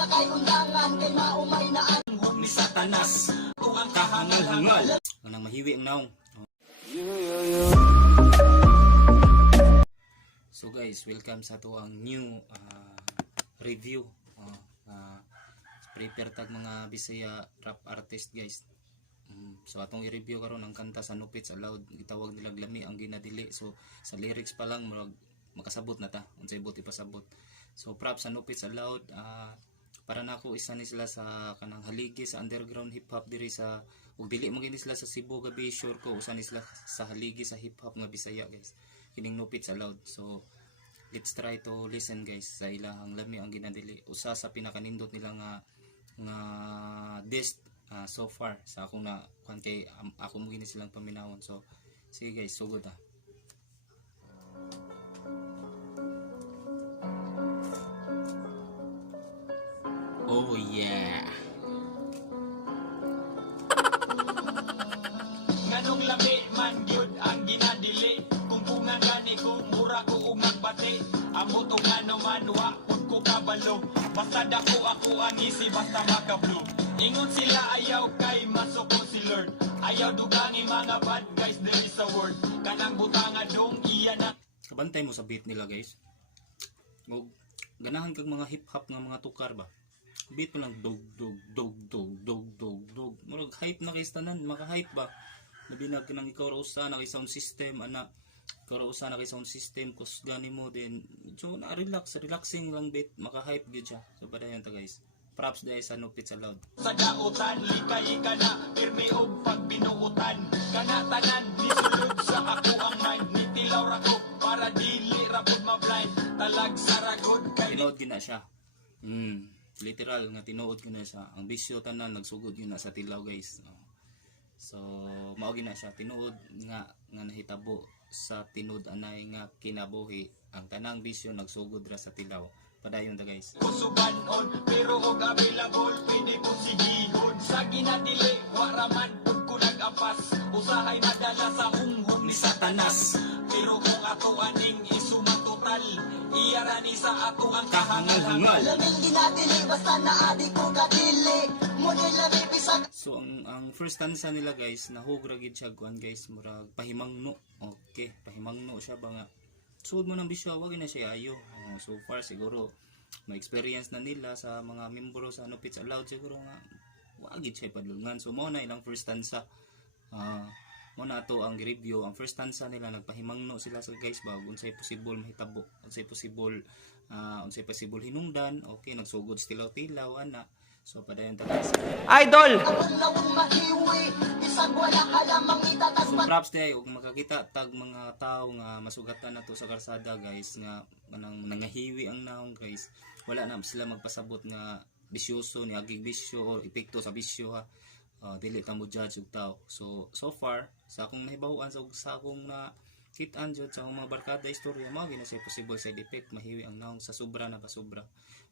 na kay undangan kay maumay na anghong ni Satanas. Kung ang kahangal-hangal Nang mahiwi ang naong. So guys, welcome sa to ang new review. Prepare tag mga Bisaya rap artist guys. So atong i-review karon ang kanta sa Nupit sa Loud, gitawag nila Lami ang ginadili. So sa lyrics pa lang makasabot na ta, unsay buti pasabot. So props sa Nupit sa Loud. Para nako isa ni sila sa kanang haligi sa underground hip hop diri sa ug dili man gini sila sa Cebu gabi, sure ko usa ni sila sa haligi sa hip hop nga Bisaya guys. Kining Nupit sa Loud. So let's try to listen guys sa ilahang Lami ang ginadili. Usa sa pinakanindot nila nga disc so far sa akong na kuan kay ako mo gini silang paminawon. So sige guys, sugod Oh yeah. nganong lami man gyud ang ginadili. Kung punga gani kung mura ko ug nagbati. Amo tong ano man wa pud ko kabalo. Basta dako ako ang isi basta makablo. Ingon sila ayaw kay masuko si Lord. Ayaw dugangi mga bad guys there is a word. Kanang butanga dong iya na. Kabantay mo sa beat nila guys. Og ganahan kag mga hip hop nga mga tukar ba. Beat mo lang dog dog dog dog dog dog dog. Murag hype na kay tanan, maka-hype ba. Labi na kanang ikaw ra usa na kay sound system ana. Ikaw ra usa na kay sound system kus gani mo din. So na relaxing lang beat, maka-hype gyud siya. So padayon ta guys. Props dahil sa Nupit sa Loud. Sa dautan, likay ka na, pirmi og pagbinuutan. Kanatanan, nisulod sa ako ang mind. Nitilaw ra ko, para dili rapod ma-blind. Talag sa ragod kay Tinood gina siya. Literal nga tinuod gina siya. Ang bisyo tanan nagsugod yun na sa tilaw guys. So mao gina siya. Tinuod nga nahitabo sa tinud anay nga kinabuhi. Ang tanang bisyo nagsugod ra sa tilaw. Padayon ta guys. Kusubanon, pero og available, pwede po sigihon. Sa ginadili, waraman pud ko nag-apas. Usahay madala sa hunghong ni Satanas. Pero kung ato aning isumatotal, iyara ni sa ato ang kahangal-hangal. Laming ginadili, basta naadi ko kadili. Munil lami bisag. So ang first stanza nila guys, nahugra gid siya kuan guys, murag pahimangno. Okay, pahimangno siya ba nga. Suod mo ng bisyo, wag na siya ayo. So far siguro ma-experience na nila sa mga membro sa Nupit sa Loud siguro nga wag gid siya padulungan. So mo na ilang first stanza. Mo na to ang review. Ang first stanza nila nagpahimangno sila sa guys ba unsay possible mahitabo, unsay possible hinungdan. Okay, nagsugod tilaw-tilaw ana. So padayon ta guys. Idol. So props day ug makakita tag mga tao nga masugatan nato sa karsada guys nga manang nangahiwi ang naong guys. Wala na sila magpasabot nga bisyoso ni aging bisyo o epekto sa bisyo ha. Dili ta mo judge og tao. So far sa akong nahibaw-an sa akong na kitaan jud sa akong mga barkada istorya mao gina say possible side effect mahiwi ang naong sa sobra na sobra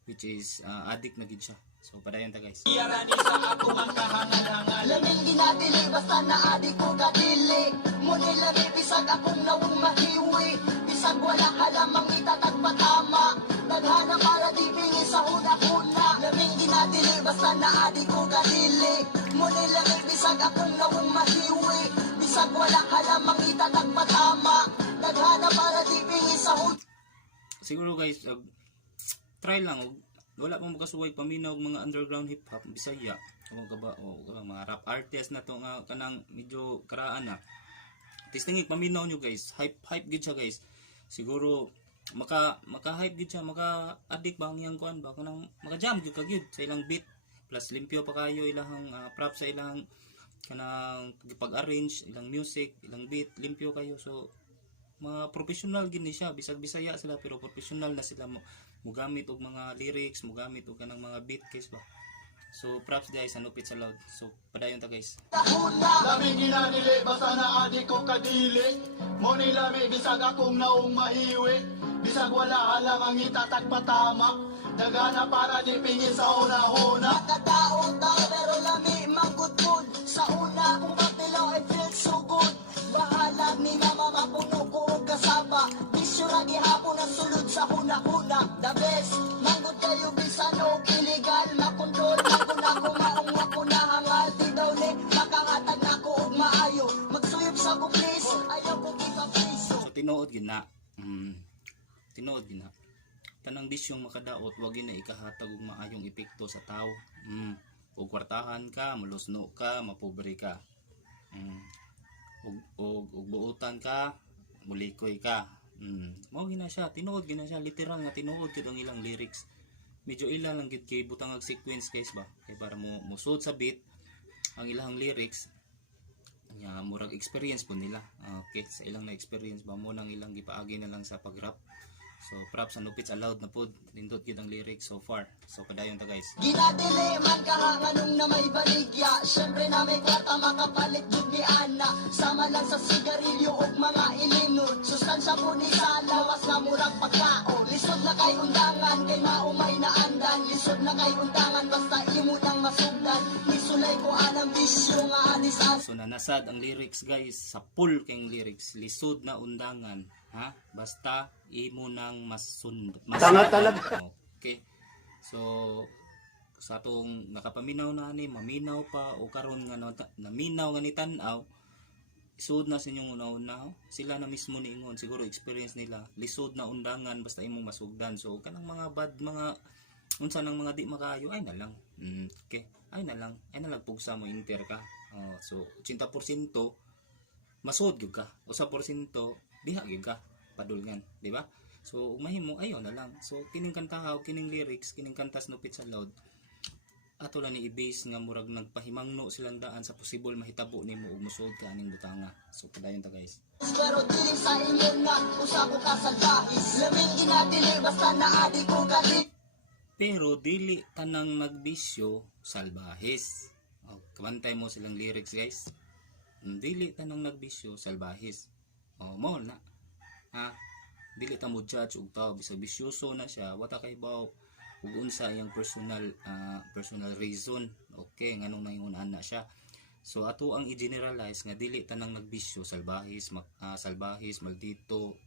which is addict na gid siya. So padayon ta guys. Iyara ni sa ato ang kahangal-hangal. Laming ginadili basta naadi ko kadili. Munil lami bisag akong nawong mahiwi. Bisag wala halamang itatag patama. Naghana para di bingi sa huna-huna. Laming ginadili basta naadi ko kadili. Munil lami bisag akong nawong mahiwi. Bisag wala halamang itatag patama. Naghana para di bingi sa huna. Siguro guys, try lang wala pang makasuway paminaw og mga underground hip hop Bisaya mga rap artist na to nga kanang medyo karaan na tistingig paminaw nyo guys, hype gid siya guys. Siguro maka-hype gid siya, maka-addict ba ang iyang kuan ba kanang maka-jam gid kagid sa ilang beat plus limpyo pa kayo ilang props sa ilang kanang pag-arrange ilang music, ilang beat, limpyo kayo. So mga professional gini siya, bisag Bisaya sila pero professional na sila mugamit og mga lyrics, mugamit og kanang mga beat case ba. So props guys sa Nupit sa Loud. So padayon ta guys. Lami ginanili basta naadi ko kadili. Mo ni lami bisag akong naong mahiwi. Bisag wala halang ang itatag patama. Dagana para di pingi sa una-una. Nakadaon ta pero lami manggudgud. Sa una kung patilaw I feel so good. Bahala ni mama mapuno ko og kasama. Bisyo ra gihapon ang sulod sa huna-huna. The best manggud kayo bisan og illegal. tinuod gina. Tanang bisyong makadaot wag na ikahatag og maayong epekto sa tao. Ug kwartahan ka, malusno ka, mapobre ka. Ug buutan ka, mulikoy ka. Mao gina siya, tinuod gina siya, literal nga tinuod gid ang ilang lyrics. Medyo ila lang gid kay butang og sequence guys ba. Kay para mo musud sa beat ang ilang lyrics. Nya murag experience po nila. Okay, sa ilang na experience ba mo nang ilang gipaagi na lang sa pag-rap. So props and upits allowed na pod. Nindot gid ang lyrics so far. So padayon ta guys. Ginadili man kahanganong na may baligya. Syempre na may kwarta makapalit jud ni ana. Sama lang sa sigarilyo ug mga ilinod. Sustansya po ni sa lawas nga murag pagkaon. Lisod na kay undangan kay maumay na andan. Lisod na kay undangan basta imo nang masugdan. Nisulay ko anang bisyo nga anis as. So nanasad ang lyrics guys sa full kayong lyrics. Lisod na undangan, ha? Basta imo nang masund. Tanga talaga. Okay. So sa atong nakapaminaw na ni, maminaw pa o karon nga naminaw nga ni tan-aw, isud na sa inyong una-una, sila na mismo niingon siguro experience nila. Lisod na undangan basta imong masugdan. So kanang mga bad mga unsa nang mga di makayo ay na lang. Okay. Ay na lang pugsa mo inter ka. So 80% masud gyud ka. Usa porsyento diha gyud ka padulngan, di ba? So mahimo ayo na lang. So kining kantahaw, kining lyrics, kining kantas no pitch loud. Ato lang ni i-base nga murag nagpahimangno silang daan sa possible mahitabo nimo ug musud ka aning butanga. So padayon ta guys. Pero dili sa inyo na usako ka sa dahis. Laming ginadili basta naadi ko gali. Pero dili tanang nagbisyo salbahis. Kabantay mo silang lyrics guys. Dili tanang nagbisyo salbahis. Mo na. Dili ta mo judge og tao bisag bisyoso na siya, wata kay baw ug unsa iyang personal reason. Okay, nganong nangingunan na siya. So ato ang i-generalize nga dili tanang nagbisyo salbahis, salbahis, maldito,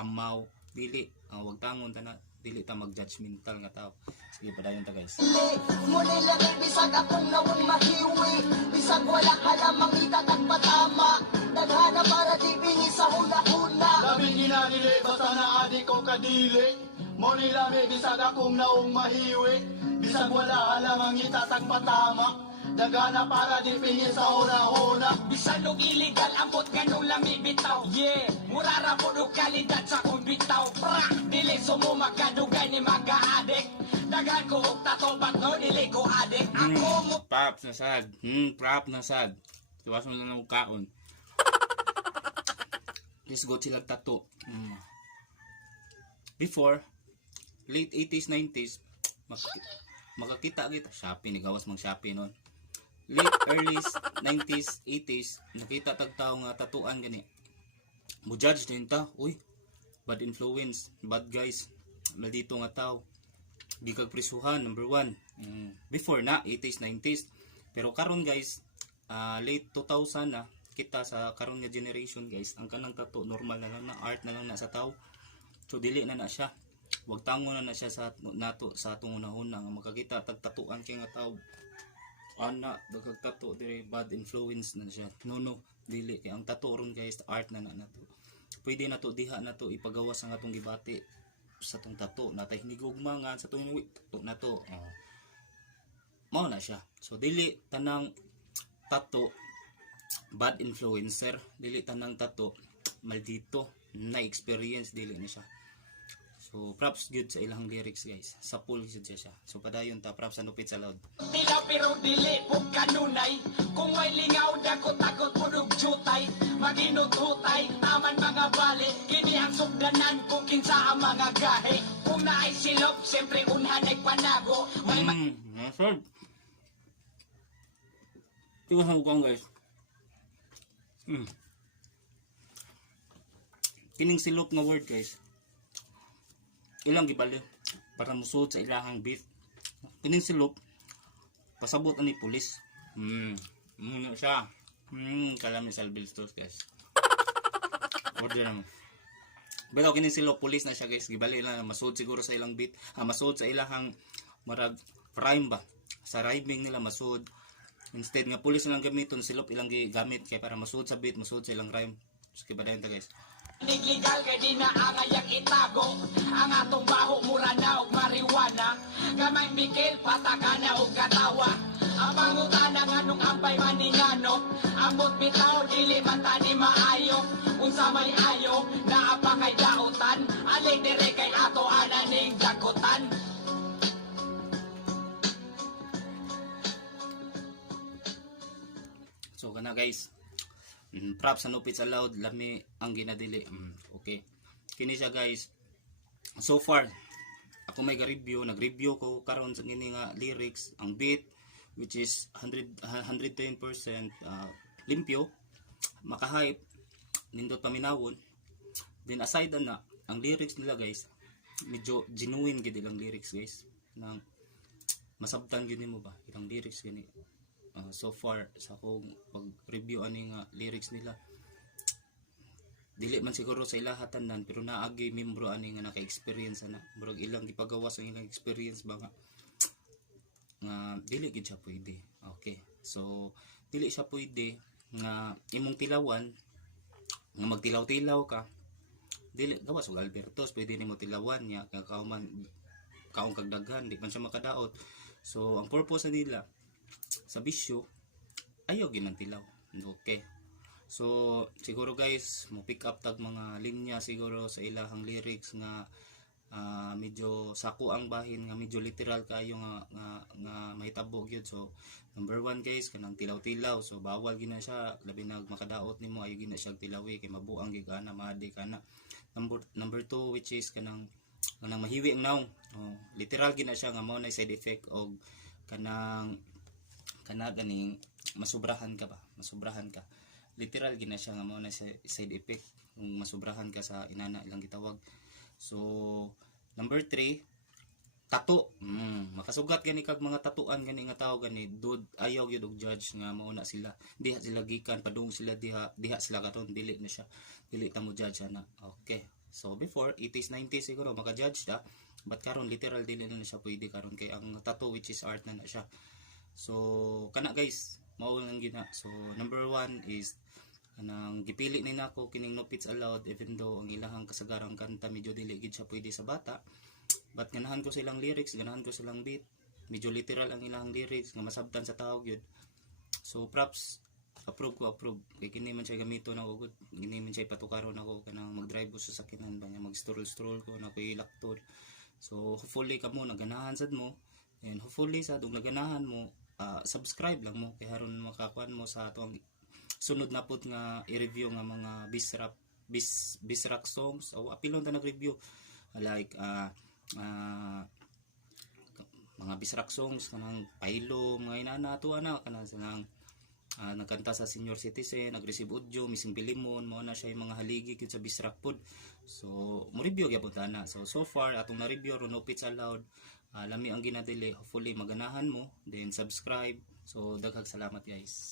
amaw, dili wag tangon ta na dili ta mag-judgmental nga tao. Sige padayon ta guys. Mo nila bisag akong nawong mahiwi. Bisag wala halamang itatag patama. Daghana para di bingi sa huna-huna. Labing ginadili basta naadi ko kadili. Mo nila bisag akong naong mahiwi. Bisag wala halamang itatag patama. Dagana para di pingi sa huna-huna. Bisan og illegal ambot ganong lami bitaw. Yeah, murara po og kalidad sa kong bitaw. Pra, dili sumo magkadugay ni mag-adik. Dagan ko og tato ba't no dili ko adik. Ako mo Props na sad. Prop na sad. Tiwas mo lang ng kaon. Let's go sila tato. Before, late 80s, 90s, makakita kita. Shopee, nigawas mang Shopee nun. Late early 90s, 80s, nakita tagtao nga tatuan gani. Mo judge din ta, uy, bad influence, bad guys, maldito nga tao. Di kag prisuhan, number 1. Before na, 80s, 90s. Pero karon guys, late 2000 na, kita sa karon nga generation guys, ang kanang tato normal na lang na art na lang na sa tao. So dili na siya. Wag tango na siya sa nato sa atong unahuna nga makakita tagtatuan kay nga tao. Ana dagag tato dire bad influence na siya. No, dili kay ang tato ron guys art na nato. Pwede na to diha na to ipagawas ang atong gibati sa tong tato natay hinigugma nga sa tong tato na to. Mao na siya. So dili tanang tato bad influencer, dili tanang tato maldito na experience, dili na siya. So props good sa ilang lyrics guys, sa full good siya. So padayon ta, props sa Nupit sa Loud. tila pero dili po kanunay. Kung may lingaw dako takot po og jutay. Maginututay, taman mga bali. Kini ang sugdanan kung kinsa ang mga gahe. Kung naay silop, siyempre unhan ay panago. May Nasod. Tiwas ang ukang guys. Kining silop nga word guys, ilang gibali para musud sa ilahang beef. Kining silop pasabot ani pulis. Muna siya. Kalam ni Salbil Stores guys. Order naman. Pero kining silop pulis na siya guys. Gibali lang masud siguro sa ilang beat. Masud sa ilahang marag rhyme ba. Sa rhyming nila masud. Instead nga pulis lang gamiton, silop ilang gamit kay para masud sa beat, masud sa ilang rhyme. So kibadayon ta guys. Legal kay di na angayang itago ang atong baho mura na og marijuana gamay mikil pataka na og katawa ang pangutana nganong ampay maningano ambot bitaw dili man tani maayo unsa may ayo naa pa kay daotan alig dire kay ato ananing dakotan. So kana guys, props sa Nupits Allowed, lami ang ginadili. Okay. Kini siya guys. So far, ako may nag-review ko karon sa gini nga lyrics, ang beat which is 110% limpyo, maka-hype, nindot paminawon. Then aside na, ang lyrics nila guys, medyo genuine gid ilang lyrics guys. Nang masabtan gyud nimo ba ilang lyrics gani. So far sa akong pag-review ani nga lyrics nila, dili man siguro sa ilahatan nan pero naagi membro ani nga naka-experience na murag ilang gipagawas ang ilang experience ba nga dili gid siya pwede. Okay, so dili siya pwede nga imong tilawan nga magtilaw-tilaw ka, dili gawas og Albertos pwede nimo tilawan nya kay kaong kagdaghan di man siya makadaot. So ang purpose nila sa bisyo ayaw ginantilaw. Okay, so siguro guys mo pick up tag mga linya siguro sa ilahang lyrics nga medyo sako ang bahin nga medyo literal kayo nga mahitabo gyud. So number 1 guys kanang tilaw-tilaw, so bawal gina siya labi na makadaot nimo ayo gina siya tilawi kay mabuang gyud kana maadi kana. Number 2 which is kanang mahiwi ang naong, literal gina siya nga mao na side effect og kanang ganing masubrahan ka, literal gina siya nga mao na side effect kung masubrahan ka sa inana ilang gitawag. So number 3, tato. Makasugat gani kag mga tatuan gani nga tao gani dude ayaw gyud og judge nga mao na sila, diha sila gikan padung sila diha sila karon, dili na siya, dili ta mo judge na. Okay, so before 80s 90s siguro maka-judge ta, but karon literal dili na siya pwede karon kay ang tattoo which is art na siya. So kana guys mao lang gina. So number 1 is kanang gipili ni nako kining Nupits Allowed, even though ang ilahang kasagarang kanta medyo dili gid siya pwede sa bata, but ganahan ko silang lyrics, ganahan ko silang beat, medyo literal ang ilahang lyrics nga masabtan sa tao gyud. So props, approve kay kini man siya gamito na ugod, kini man siya patukaron ako kanang mag-drive ko sa sakyanan ba mag-stroll ko na koy laktod. So hopefully kamo naganahan sad mo, and hopefully sa dong naganahan mo, subscribe lang mo kay haron makakuan mo sa atong sunod na pud nga i-review nga mga bisrap songs o apilon ta nag-review like mga bisrap songs kanang pailo mga inana tuwa na kanang sanang nagkanta sa senior citizen, nag-receive audio missing pilimon mo na siya yung mga haligi gyud sa bisrap pod. So mo review gyapon ta na. So far atong na review ro Nupits Allowed, lami ang ginadili, hopefully maganahan mo, then subscribe. So daghang salamat guys.